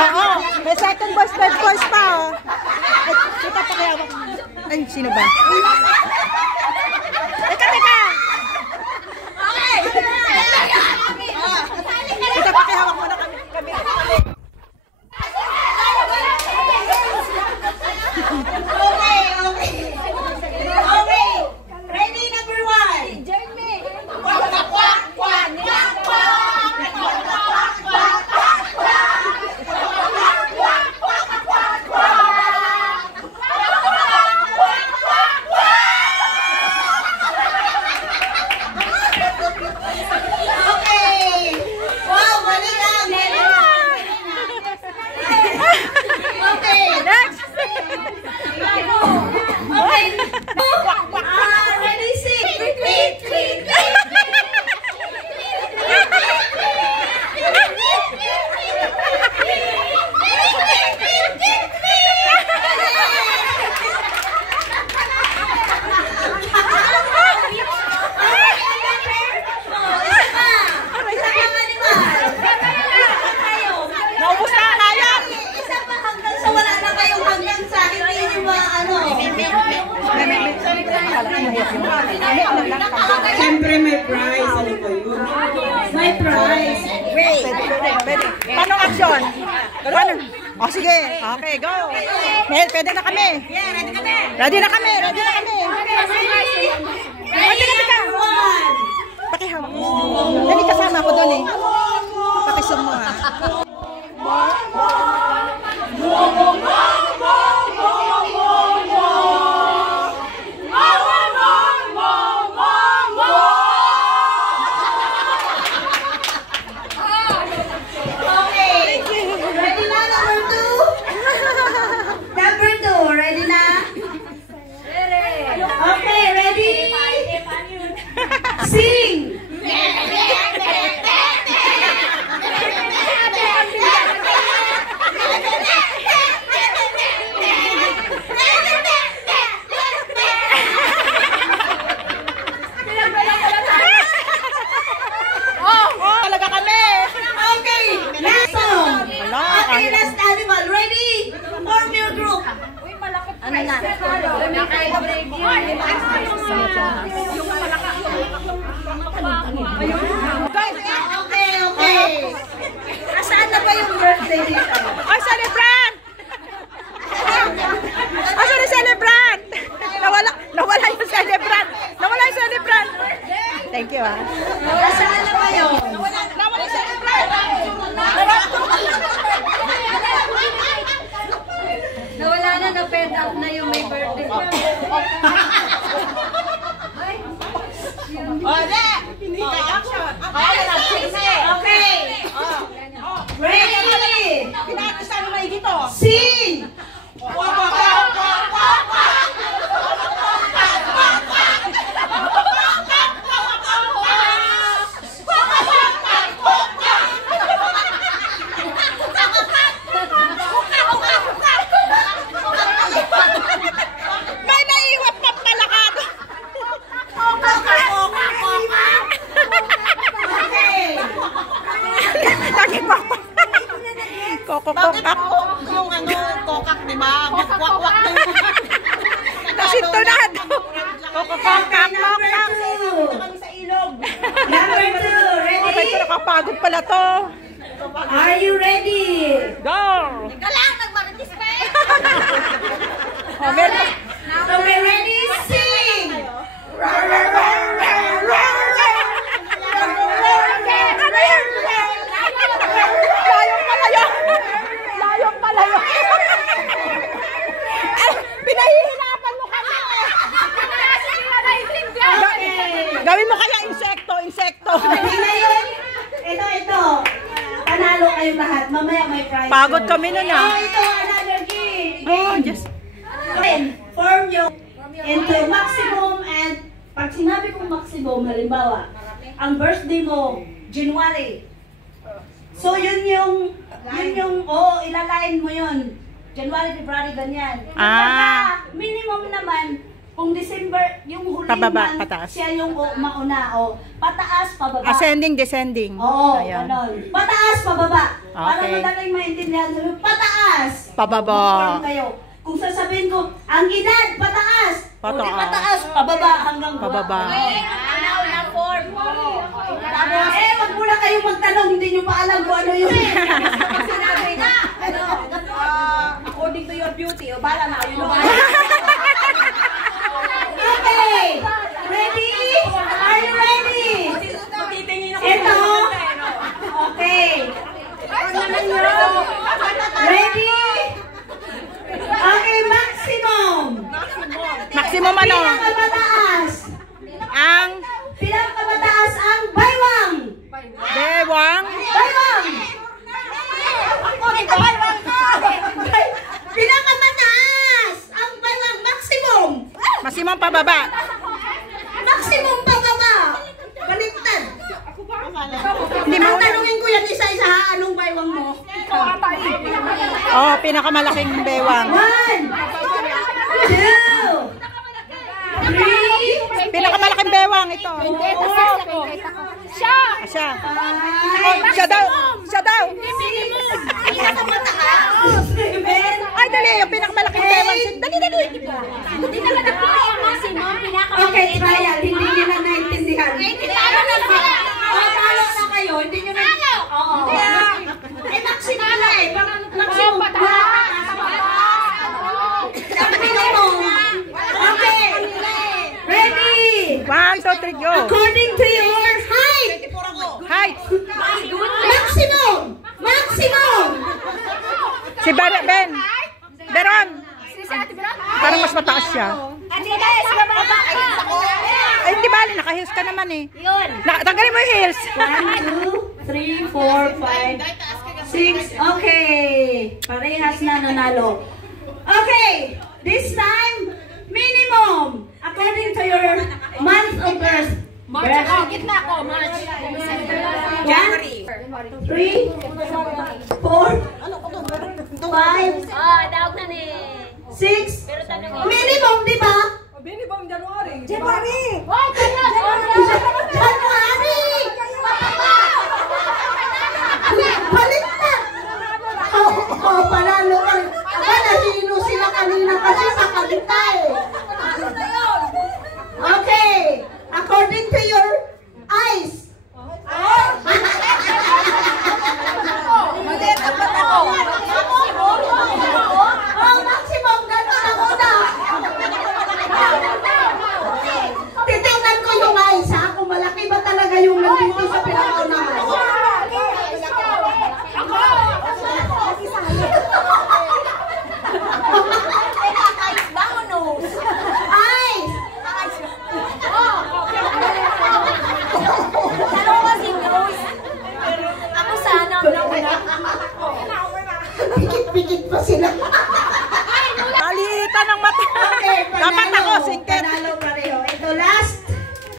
Oo, may second voice, third voice pa, oh. Teka, pakihawak. Ay, sino ba? Teka! Okay! Teka, pakihawak mo na kami. Okay. Ready, number 1. Jeremy. Siyempre may prize. Ano po yun? May prize. Pwede. Paano action? Paano? O sige. Okay, go. Pwede na kami. Ready na kami. Pakihawak mo. Dali kasama ko doon eh. Pakisum mo ha. Sing! Talaga kami. Okay, last song. Okay, last animal. Ready? Form your group. Ano na? Okay. Asaan na ba yung birthday dito? Ay, celebrant! Asan yung celebrant? Nawala yung celebrant. Thank you, ha. Asaan na ba yun? Nawala yung celebrant. Nawala na, na-fed up na yung may birthday. Okay. Ready? Sing! May naiiwap pa pala ka. Lagi pa. Kokak. Yung ano, kokak, di ba? Wakwak na yung Nasintonado. Kokak. Number 2. Ready? Abay ko nakapagod pala to. Are you ready? Go! Galang, nagmaritis pa eh! Oh, meron. Okay, ready? Sing! Layong pala yun. Ay, pinahihirapan mo kami. Gawin mo kaya insekto. Ready na yun? Ito. Panalo kayo lahat. Mamaya may prize. Pagod kami nun ah. Ito, another game. Oh, just... Form yung into maximum, and pag sinabi kong maximum, halimbawa, ang birthday mo, January. So yun yung ilalain mo yun. January, February, ganyan. Pagka minimum naman, Kung December, yung huling Pababa, month, pataas. siya yung mauna. Pataas, pababa. Ascending, descending. Oo, Ayan. ganon. Pataas, pababa. Para Okay. madaling maintindihan, sabi, pataas. Pababa. Mag-form kayo. Kung sasabihin ko, ang edad, pataas. Pataas. O di pataas, pababa hanggang Pababa. Wag muna kayong magtanong, hindi nyo pa alam kung ano yun. According to your beauty, o bala na kayo. Okay. Ready? Are you ready? Ito. Okay. Ready? Okay, maximum. Maximum ano? Pinakamataas. Ang Pinakamataas ang baywang. bewang. Baywang. Pinakamataas ang baywang. Maximum. Maximum pababa. Maximum pababa. Baliktad. Hindi mo Tanungin ko yan isa-isa ha. Anong baywang mo? Oh, pinakamalaking bewang. 1, 2, 3, Pinakamalaki bewang ito. Siya! Ah, siya. Oh, siya daw. Siya daw. pinakamataas. 7, Ay, dali. Yung pinakamalaking bewang. Dali, dali. Hindi naman ako yung maximum, Okay, trial. Hindi nyo na naintindihan. Talo na sila! Talo na kayo. Hindi nyo na... Oo. Eh, maximum na eh. Maximum. Maximum. Okay. Ready? 1, 2, 3, go. According to your height. Height. Maximum. Maximum. Si Ben. Beron. Parang mas mataas siya. Ay, hindi bali. Naka-heels ka naman eh. Tanggalin mo yung heels. 1, 2, 3, 4, 5, 6. Okay. Parehas na nanalo. Okay. This time, minimum. According to your month of birth. Gitna ko, March. Yan. 3, 4, 5, Daog na ni. 6. Minimum, di ba? Minimum January. January! Baliktad! Oo, panalo ka. Nahino sila kanina kasi sa kalita eh. Okay. According to your eyes. Oh, maximum. Ganun ako na. Titingnan ko yung eyes ha. Kung malaki ba talaga yung nandito sa pinakaunahan. Eyes! Pikit-pikit pa sila. Kaliitan ng mata. Okay, Dapat ako, singkit. Panalo